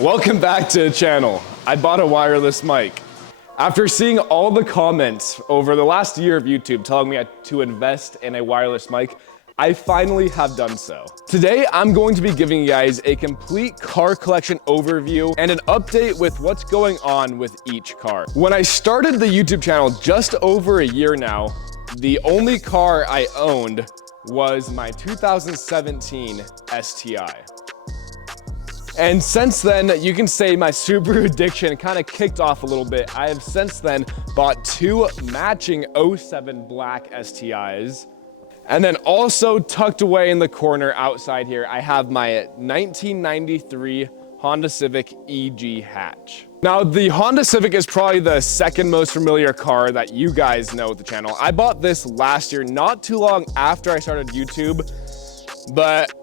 Welcome back to the channel. I bought a wireless mic. After seeing all the comments over the last year of YouTube telling me to invest in a wireless mic, I finally have done so. Today, I'm going to be giving you guys a complete car collection overview and an update with what's going on with each car. When I started the YouTube channel just over a year now, the only car I owned was my 2017 STI. And since then, you can say my Subaru addiction kind of kicked off a little bit. I have since then bought two matching 07 black STIs. And then also tucked away in the corner outside here, I have my 1993 Honda Civic EG hatch. Now, the Honda Civic is probably the second most familiar car that you guys know with the channel. I bought this last year, not too long after I started YouTube, but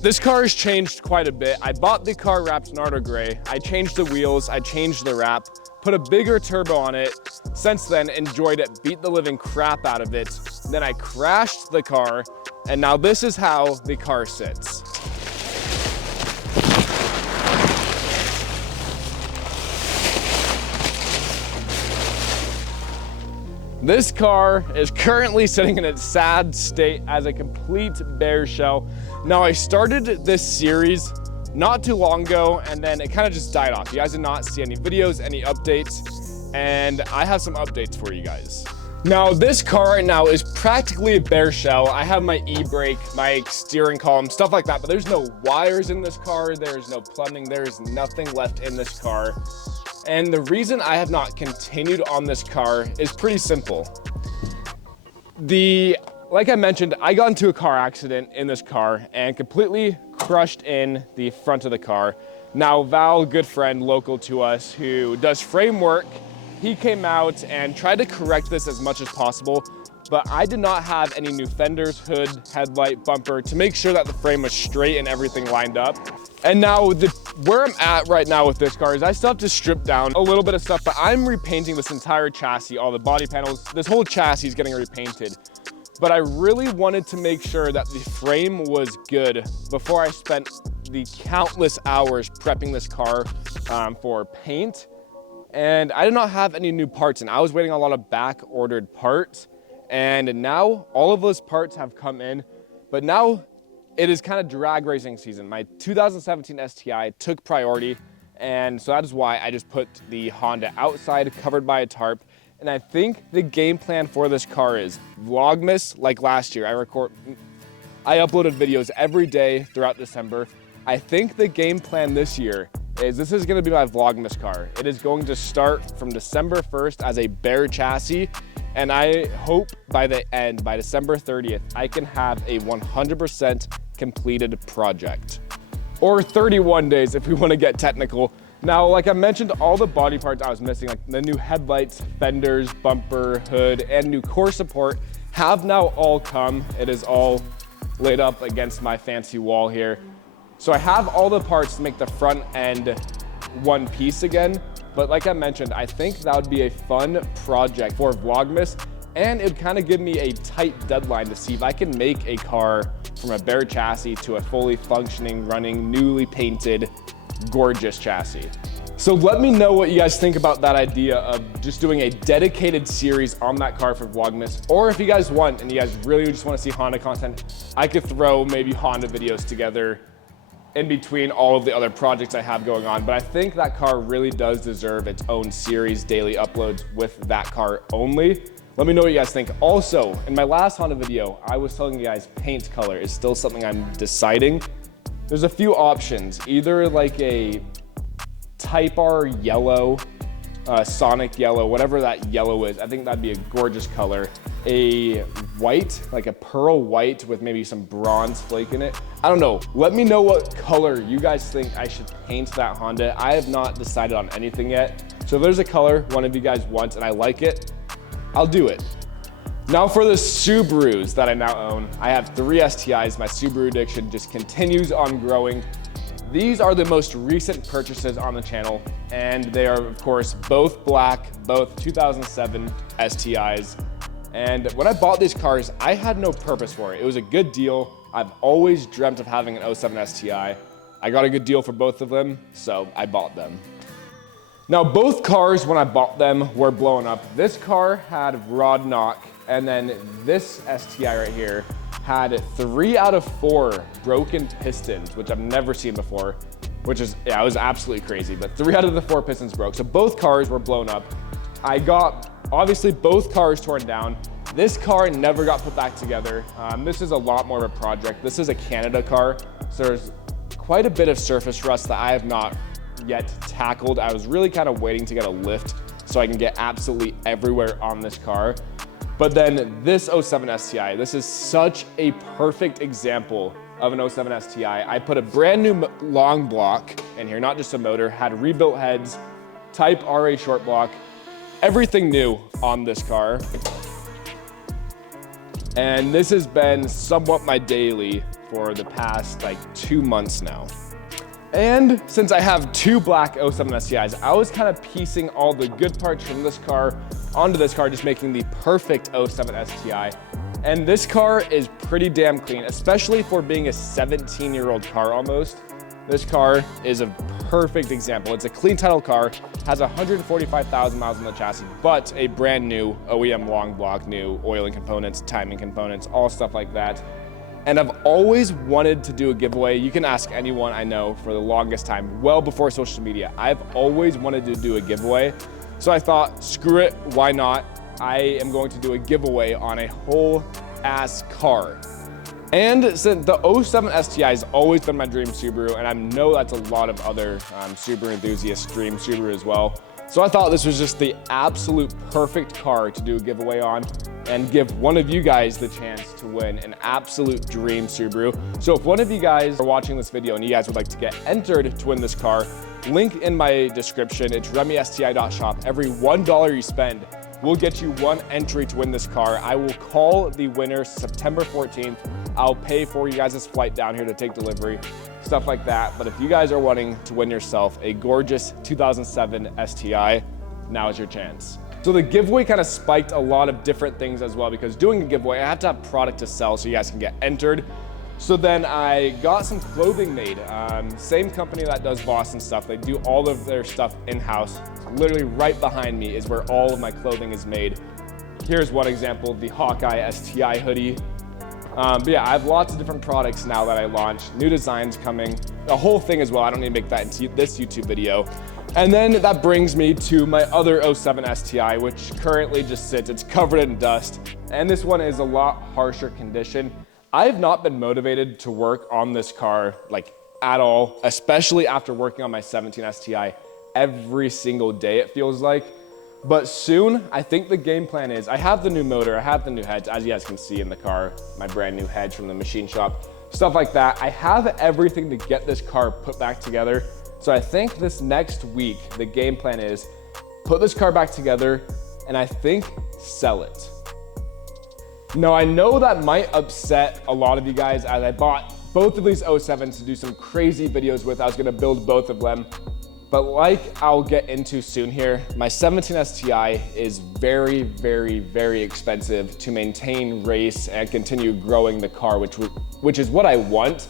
this car has changed quite a bit. I bought the car wrapped Nardo Gray. I changed the wheels, I changed the wrap, put a bigger turbo on it. Since then, enjoyed it, beat the living crap out of it. Then I crashed the car, and now this is how the car sits. This car is currently sitting in its sad state as a complete bare shell. Now, I started this series not too long ago, and then it kind of just died off. You guys did not see any videos, any updates, and I have some updates for you guys. Now, this car right now is practically a bare shell. I have my e-brake, my steering column, stuff like that, but there's no wires in this car, there's no plumbing, there's nothing left in this car. And the reason I have not continued on this car is pretty simple. Like I mentioned, I got into a car accident in this car and completely crushed in the front of the car. Now, Val, good friend, local to us, who does frame work, he came out and tried to correct this as much as possible, but I did not have any new fenders, hood, headlight, bumper to make sure that the frame was straight and everything lined up. And now where I'm at right now with this car is I still have to strip down a little bit of stuff, but I'm repainting this entire chassis, all the body panels, this whole chassis is getting repainted. But I really wanted to make sure that the frame was good before I spent the countless hours prepping this car for paint. And I did not have any new parts, and I was waiting on a lot of back-ordered parts. And now all of those parts have come in, but now it is kind of drag racing season. My 2017 STI took priority, and so that is why I just put the Honda outside, covered by a tarp. And I think the game plan for this car is Vlogmas like last year. I uploaded videos every day throughout December. I think the game plan this year is this is gonna be my Vlogmas car. It is going to start from December 1st as a bare chassis, and I hope by the end, by December 30th, I can have a 100% completed project. Or 31 days if we wanna get technical. Now, like I mentioned, all the body parts I was missing, like the new headlights, fenders, bumper, hood, and new core support have now all come. It is all laid up against my fancy wall here. So I have all the parts to make the front end one piece again. But like I mentioned, I think that would be a fun project for Vlogmas, and it would kind of give me a tight deadline to see if I can make a car from a bare chassis to a fully functioning, running, newly painted, gorgeous chassis. So let me know what you guys think about that idea of just doing a dedicated series on that car for Vlogmas, or if you guys want and you guys really just want to see Honda content, I could throw maybe Honda videos together in between all of the other projects I have going on. But I think that car really does deserve its own series, daily uploads with that car only. Let me know what you guys think. Also, in my last Honda video, I was telling you guys paint color is still something I'm deciding. There's a few options, either like a Type R yellow, Sonic yellow, whatever that yellow is. I think that'd be a gorgeous color. A white, like a pearl white with maybe some bronze flake in it. I don't know. Let me know what color you guys think I should paint that Honda. I have not decided on anything yet. So if there's a color one of you guys wants and I like it, I'll do it. Now for the Subarus that I now own, I have 3 STIs. My Subaru addiction just continues on growing. These are the most recent purchases on the channel, and they are, of course, both black, both 2007 STIs. And when I bought these cars, I had no purpose for it. It was a good deal. I've always dreamt of having an 07 STI. I got a good deal for both of them, so I bought them. Now, both cars, when I bought them, were blown up. This car had rod knock, and then this STI right here had 3 out of 4 broken pistons, which I've never seen before, which is, yeah, it was absolutely crazy, but 3 out of the 4 pistons broke. So both cars were blown up. I got, obviously, both cars torn down. This car never got put back together. This is a lot more of a project. This is a Canada car, so there's quite a bit of surface rust that I have not yet tackled. I was really kind of waiting to get a lift so I can get absolutely everywhere on this car. But then this 07 STI, this is such a perfect example of an 07 STI. I put a brand new long block in here, not just a motor, had rebuilt heads, type RA short block, everything new on this car. And this has been somewhat my daily for the past like 2 months now. And since I have 2 black 07 STIs, I was kind of piecing all the good parts from this car onto this car, just making the perfect 07 STI. And this car is pretty damn clean, especially for being a 17-year-old car almost. This car is a perfect example. It's a clean title car, has 145,000 miles on the chassis, but a brand new OEM long block, new oiling components, timing components, all stuff like that. And I've always wanted to do a giveaway. You can ask anyone I know for the longest time, well before social media. I've always wanted to do a giveaway. So I thought, screw it, why not? I am going to do a giveaway on a whole ass car. And since the 07 STI has always been my dream Subaru, and I know that's a lot of other Subaru enthusiasts' dream Subaru as well. So I thought this was just the absolute perfect car to do a giveaway on and give one of you guys the chance to win an absolute dream Subaru. So if one of you guys are watching this video and you guys would like to get entered to win this car, link in my description. It's RemmySTI.shop. Every $1 you spend will get you 1 entry to win this car. I will call the winner September 14th. I'll pay for you guys' flight down here to take delivery, stuff like that. But if you guys are wanting to win yourself a gorgeous 2007 STI, now is your chance. So the giveaway kind of spiked a lot of different things as well, because doing a giveaway, I have to have product to sell so you guys can get entered. So then I got some clothing made. Same company that does Boston stuff. They do all of their stuff in-house. Literally right behind me is where all of my clothing is made. Here's one example, the Hawkeye STI hoodie. But yeah, I have lots of different products now that I launched, new designs coming, the whole thing as well. I don't need to make that into this YouTube video. And then that brings me to my other 07 STI, which currently just sits, it's covered in dust. And this one is a lot harsher condition. I have not been motivated to work on this car like at all, especially after working on my 17 STI every single day, it feels like. But soon, I think the game plan is, I have the new motor, I have the new heads, as you guys can see in the car, my brand new heads from the machine shop, stuff like that. I have everything to get this car put back together. So I think this next week, the game plan is put this car back together and I think sell it. Now, I know that might upset a lot of you guys, as I bought both of these 07s to do some crazy videos with. I was gonna build both of them. But like I'll get into soon here, my 17 STI is very, very, very expensive to maintain, race, and continue growing the car, which is what I want.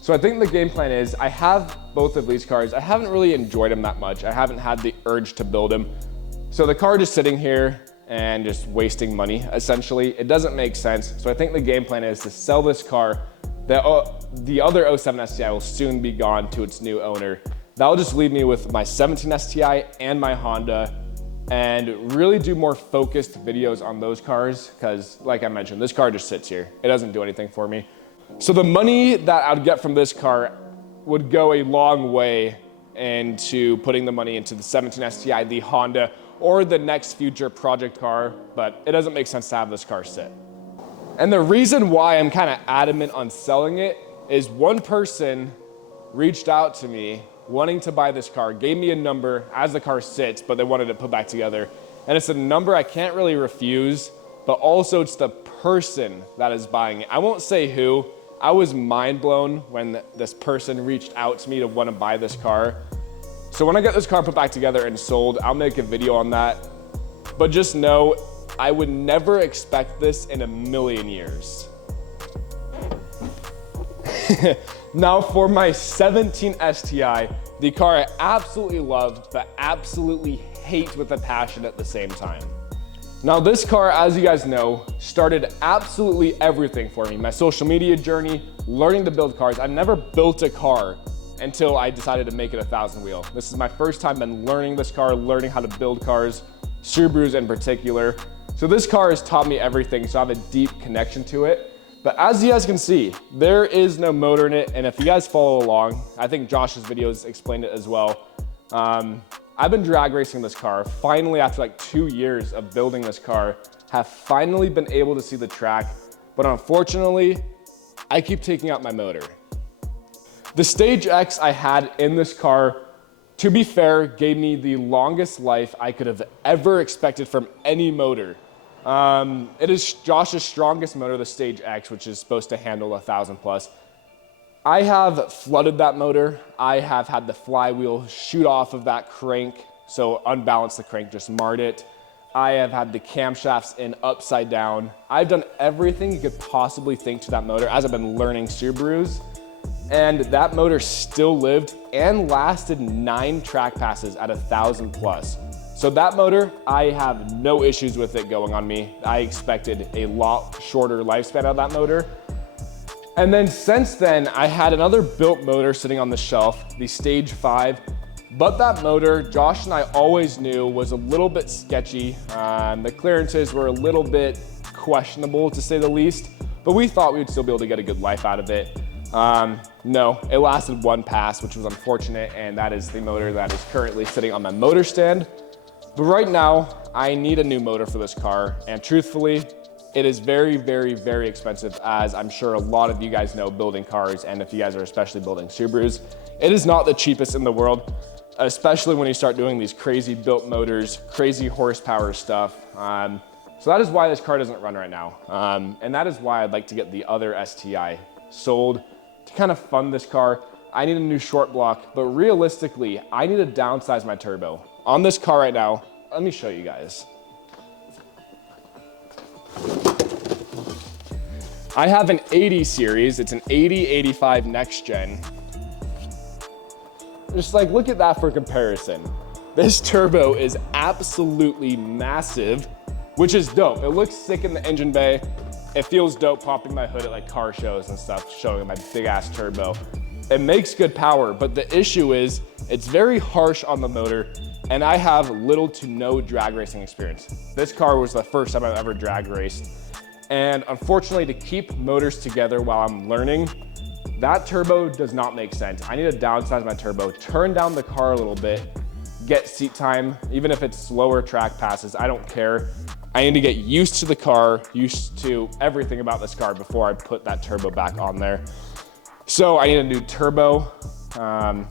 So I think the game plan is, I have both of these cars. I haven't really enjoyed them that much. I haven't had the urge to build them. So the car just sitting here and just wasting money, essentially. It doesn't make sense. So I think the game plan is to sell this car. The other 07 STI will soon be gone to its new owner. That'll just leave me with my 17 STI and my Honda, and really do more focused videos on those cars, because like I mentioned, this car just sits here. It doesn't do anything for me. So the money that I'd get from this car would go a long way into putting the money into the 17 STI, the Honda, or the next future project car, but it doesn't make sense to have this car sit. And the reason why I'm kind of adamant on selling it is one person reached out to me wanting to buy this car, gave me a number as the car sits, but they wanted it put back together. And it's a number I can't really refuse, but also it's the person that is buying it. I won't say who. I was mind blown when this person reached out to me to want to buy this car. So when I get this car put back together and sold, I'll make a video on that. But just know, I would never expect this in a million years. Now for my 17 STI, the car I absolutely love, but absolutely hate with a passion at the same time. Now this car, as you guys know, started absolutely everything for me. My social media journey, learning to build cars. I've never built a car until I decided to make it a 1,000 wheel. This is my first time been learning this car, learning how to build cars, Subarus in particular. So this car has taught me everything, so I have a deep connection to it. But as you guys can see, there is no motor in it. And if you guys follow along, I think Josh's videos explained it as well. I've been drag racing this car. Finally, after like 2 years of building this car, have finally been able to see the track. But unfortunately, I keep taking out my motor. The Stage X I had in this car, to be fair, gave me the longest life I could have ever expected from any motor. It is Josh's strongest motor, the Stage X, which is supposed to handle 1,000 plus. I have flooded that motor. I have had the flywheel shoot off of that crank, so unbalanced the crank, just marred it. I have had the camshafts in upside down. I've done everything you could possibly think to that motor as I've been learning Subarus, and that motor still lived and lasted 9 track passes at 1,000 plus. So that motor, I have no issues with it going on me. I expected a lot shorter lifespan of that motor. And then since then, I had another built motor sitting on the shelf, the Stage 5. But that motor, Josh and I always knew was a little bit sketchy. The clearances were a little bit questionable, to say the least. But we thought we would still be able to get a good life out of it. No, it lasted 1 pass, which was unfortunate. And that is the motor that is currently sitting on my motor stand. But right now, I need a new motor for this car. And truthfully, it is very, very, very expensive, as I'm sure a lot of you guys know building cars, and if you guys are especially building Subarus, it is not the cheapest in the world, especially when you start doing these crazy built motors, crazy horsepower stuff. So that is why this car doesn't run right now. And that is why I'd like to get the other STI sold to kind of fund this car. I need a new short block, but realistically, I need to downsize my turbo. On this car right now, let me show you guys. I have an 80 series, it's an 80-85 next gen. Just like, look at that for comparison. This turbo is absolutely massive, which is dope. It looks sick in the engine bay. It feels dope popping my hood at like car shows and stuff, showing my big ass turbo. It makes good power, but the issue is it's very harsh on the motor, and I have little to no drag racing experience. This car was the first time I've ever drag raced. And unfortunately, to keep motors together while I'm learning, that turbo does not make sense. I need to downsize my turbo, turn down the car a little bit, get seat time, even if it's slower track passes, I don't care. I need to get used to the car, used to everything about this car before I put that turbo back on there. So I need a new turbo.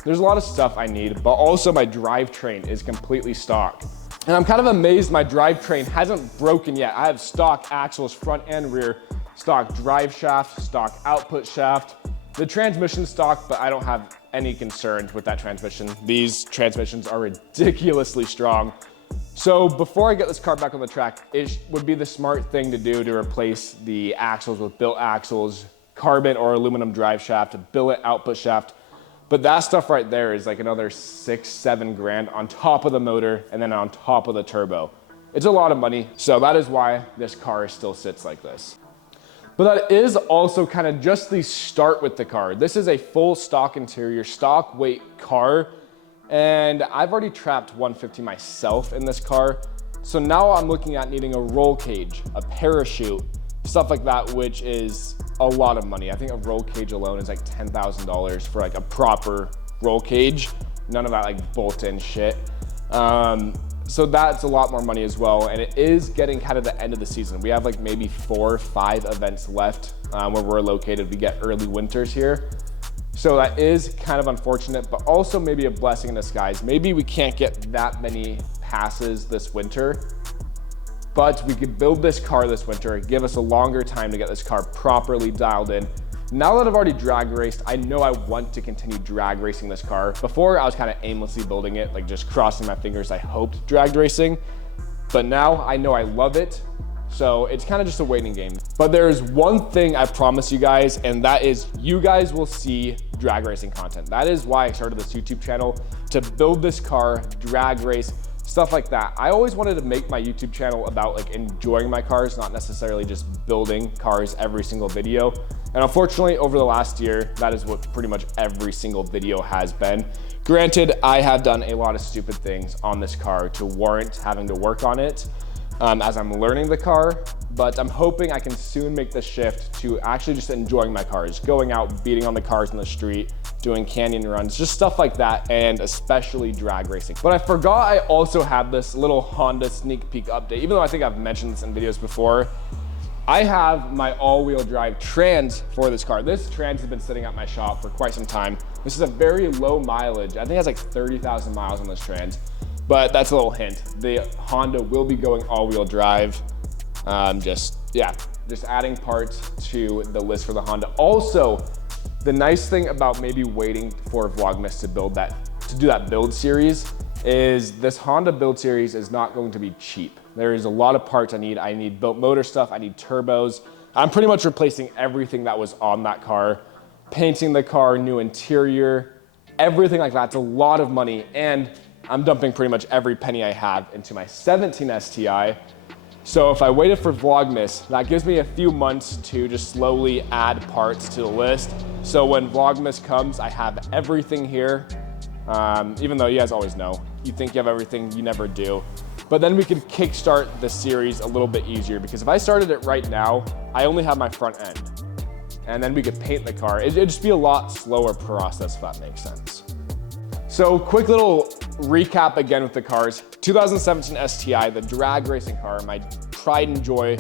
There's a lot of stuff I need, but also my drivetrain is completely stock. And I'm kind of amazed my drivetrain hasn't broken yet. I have stock axles, front and rear, stock drive shaft, stock output shaft. The transmission's stock, but I don't have any concerns with that transmission. These transmissions are ridiculously strong. So before I get this car back on the track, it would be the smart thing to do to replace the axles with built axles, carbon or aluminum drive shaft, a billet output shaft. But that stuff right there is like another 6-7 grand on top of the motor and then on top of the turbo. It's a lot of money, so that is why this car still sits like this. But that is also kind of just the start with the car. This is a full stock interior, stock weight car, and I've already trapped 150 myself in this car. So now I'm looking at needing a roll cage, a parachute, stuff like that, which is a lot of money. I think a roll cage alone is like $10,000 for like a proper roll cage. None of that like bolt-in shit. So that's a lot more money as well. And it is getting kind of the end of the season. We have like maybe 4 or 5 events left where we're located. We get early winters here. So that is kind of unfortunate, but also maybe a blessing in disguise. Maybe we can't get that many passes this winter, but we could build this car this winter, give us a longer time to get this car properly dialed in. Now that I've already drag raced, I know I want to continue drag racing this car. Before, I was kind of aimlessly building it, like just crossing my fingers, I hoped drag racing. But now I know I love it, So it's kind of just a waiting game. But there's one thing I promise you guys, and that is you guys will see drag racing content. That is why I started this YouTube channel, to build this car, drag race, stuff like that. I always wanted to make my YouTube channel about like enjoying my cars, not necessarily just building cars every single video. And unfortunately, over the last year, that is what pretty much every single video has been. Granted, I have done a lot of stupid things on this car to warrant having to work on it as I'm learning the car, but I'm hoping I can soon make the shift to actually just enjoying my cars, going out, beating on the cars in the street, doing canyon runs, just stuff like that, and especially drag racing. But I forgot I also had this little Honda sneak peek update, even though I think I've mentioned this in videos before. I have my all-wheel drive trans for this car. This trans has been sitting at my shop for quite some time. This is a very low mileage. I think it has like 30,000 miles on this trans, but that's a little hint. The Honda will be going all-wheel drive. Just adding parts to the list for the Honda. Also, the nice thing about maybe waiting for Vlogmas to do that build series is this Honda build series is not going to be cheap. There is a lot of parts I need. I need built motor stuff, I need turbos. I'm pretty much replacing everything that was on that car, painting the car, new interior, everything like that. It's a lot of money, and I'm dumping pretty much every penny I have into my 17 STI. So if I waited for Vlogmas, that gives me a few months to just slowly add parts to the list. So when Vlogmas comes, I have everything here. Even though you guys always know, you think you have everything, you never do. But then we could kickstart the series a little bit easier, because if I started it right now, I only have my front end. And then we could paint the car. It'd just be a lot slower process, if that makes sense. So quick little recap again with the cars. 2017 STI, the drag racing car, my pride and joy.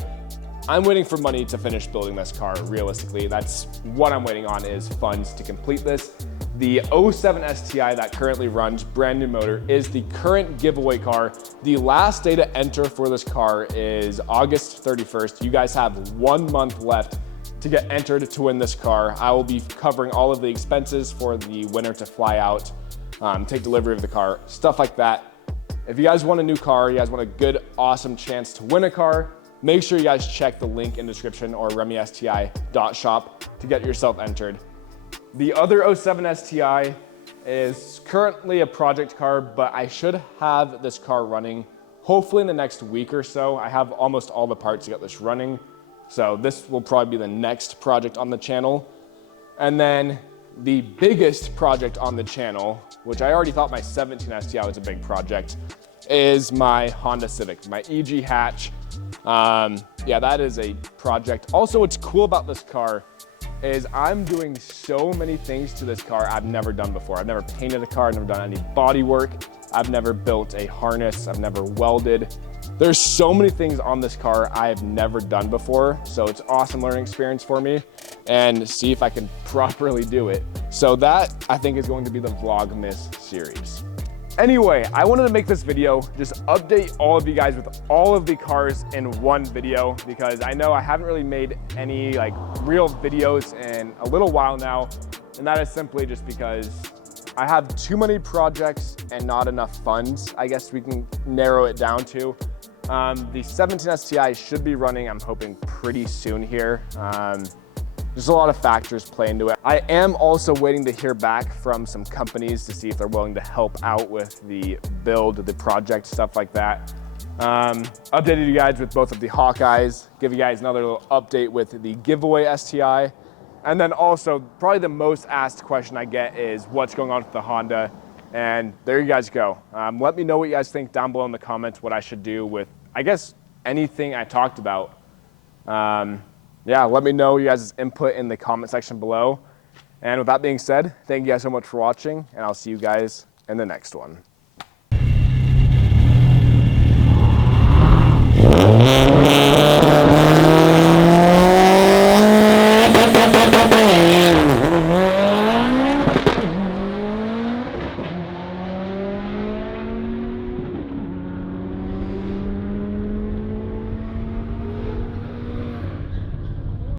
I'm waiting for money to finish building this car, realistically. That's what I'm waiting on, is funds to complete this. The 07 STI that currently runs, brand new motor, is the current giveaway car. The last day to enter for this car is August 31st. You guys have 1 month left to get entered to win this car. I will be covering all of the expenses for the winner to fly out, take delivery of the car, stuff like that. If you guys want a new car, you guys want a good, awesome chance to win a car, make sure you guys check the link in the description or RemmySTI.shop to get yourself entered. The other 07 STI is currently a project car, but I should have this car running hopefully in the next week or so. I have almost all the parts to get this running. So this will probably be the next project on the channel. And then the biggest project on the channel, which I already thought my 17 STI was a big project, is my Honda Civic, my EG hatch. Yeah, that is a project. Also, what's cool about this car is I'm doing so many things to this car I've never done before. I've never painted a car, I've never done any body work, I've never built a harness, I've never welded. There's so many things on this car I have never done before, so it's an awesome learning experience for me, and see if I can properly do it. So that, I think, is going to be the Vlogmas series. Anyway, I wanted to make this video, just update all of you guys with all of the cars in one video, because I know I haven't really made any like real videos in a little while now, and that is simply just because I have too many projects and not enough funds. I guess we can narrow it down to. The 17 STI should be running, I'm hoping, pretty soon here. There's a lot of factors play into it. I am also waiting to hear back from some companies to see if they're willing to help out with the build, the project, stuff like that. Updated you guys with both of the Hawkeyes, give you guys another little update with the giveaway STI. And then also, probably the most asked question I get is what's going on with the Honda? And there you guys go. Let me know what you guys think down below in the comments, what I should do with, I guess, anything I talked about. Yeah, let me know you guys' input in the comment section below. And with that being said, thank you guys so much for watching, and I'll see you guys in the next one.